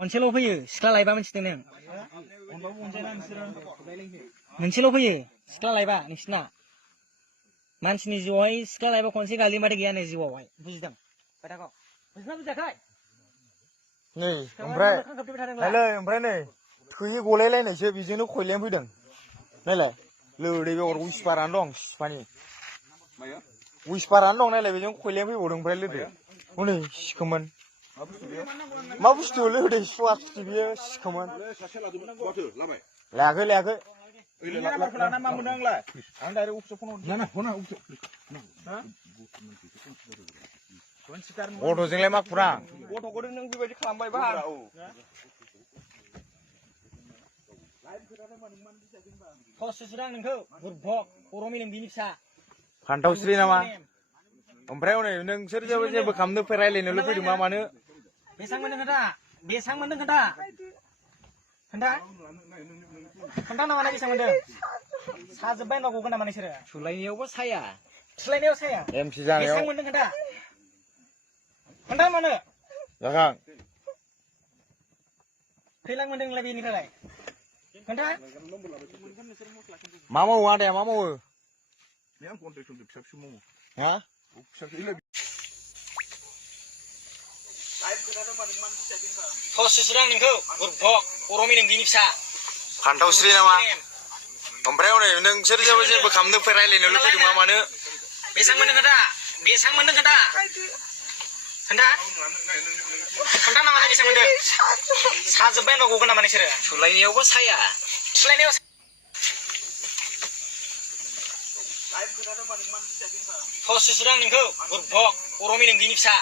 खनसेल' फैयो सिख्ला लायबा मिथिदों नों मोनसेल' फैयो सिख्ला लायबा नोंसिना मानसिनि जिउआवहाय सिख्ला लायबा खनसे गालिमाथाय गैया नै जिउआवहाय बुजिदों खोथाखौ बुजिना बुजियाखै नै ओमफ्राय नै थैयो गलायलायनायसो बेजोंनो खयलायानो फैदों नायलाय लोदै बेगर उइसपारानो दं सिफानि उइसपारानो दं नायलाय बेजों खयलायानो फैबावदों ओमफ्राय लोदो हनै सिखोमोन मा बुस्थु लोदो सुवा सुथि बियो सिखोमोन लायाखै गथ'जोंलाय मा खुरां गथ'खौ नों बेबायदि खालामबाय बा खस्थ' नोंखौ बुरभक खर' मेलेम बिनि फिसा फान्थावस्रि नामा ओमफ्राय हनै नोंसोर जेबो खालामनो रायलायनोल' फैदों मा मानो बेसां मोनदों खोन्था नामा बेसां मोनदों साजोब्बाय होनबा गगोन नामा नोंसोरो सुलायनायावबो साया एमसि जानायाव बेसां मोनदों खोन्था मानो जाखां खैलां मोनदों नोंलाय बेनिफ्राय खोन्था मा मावो आदाया मा मावो हा खस्थ' नोंखौ बुरभक खर' मेलेम बिनि फिसा फान्थावस्रि नामा ओमफ्राय हनै नोंसोर जेबो खालामनो रायलायनोल' फैदों मा मानो बेसां मोनदों खोन्था नामा बेसां मोनदों साजोब्बाय होनबा गगोन नामा नोंसोरो सुलायनायावबो साया खस्थ' नोंखौ बुरभक खर' मेलेम बिनि फिसा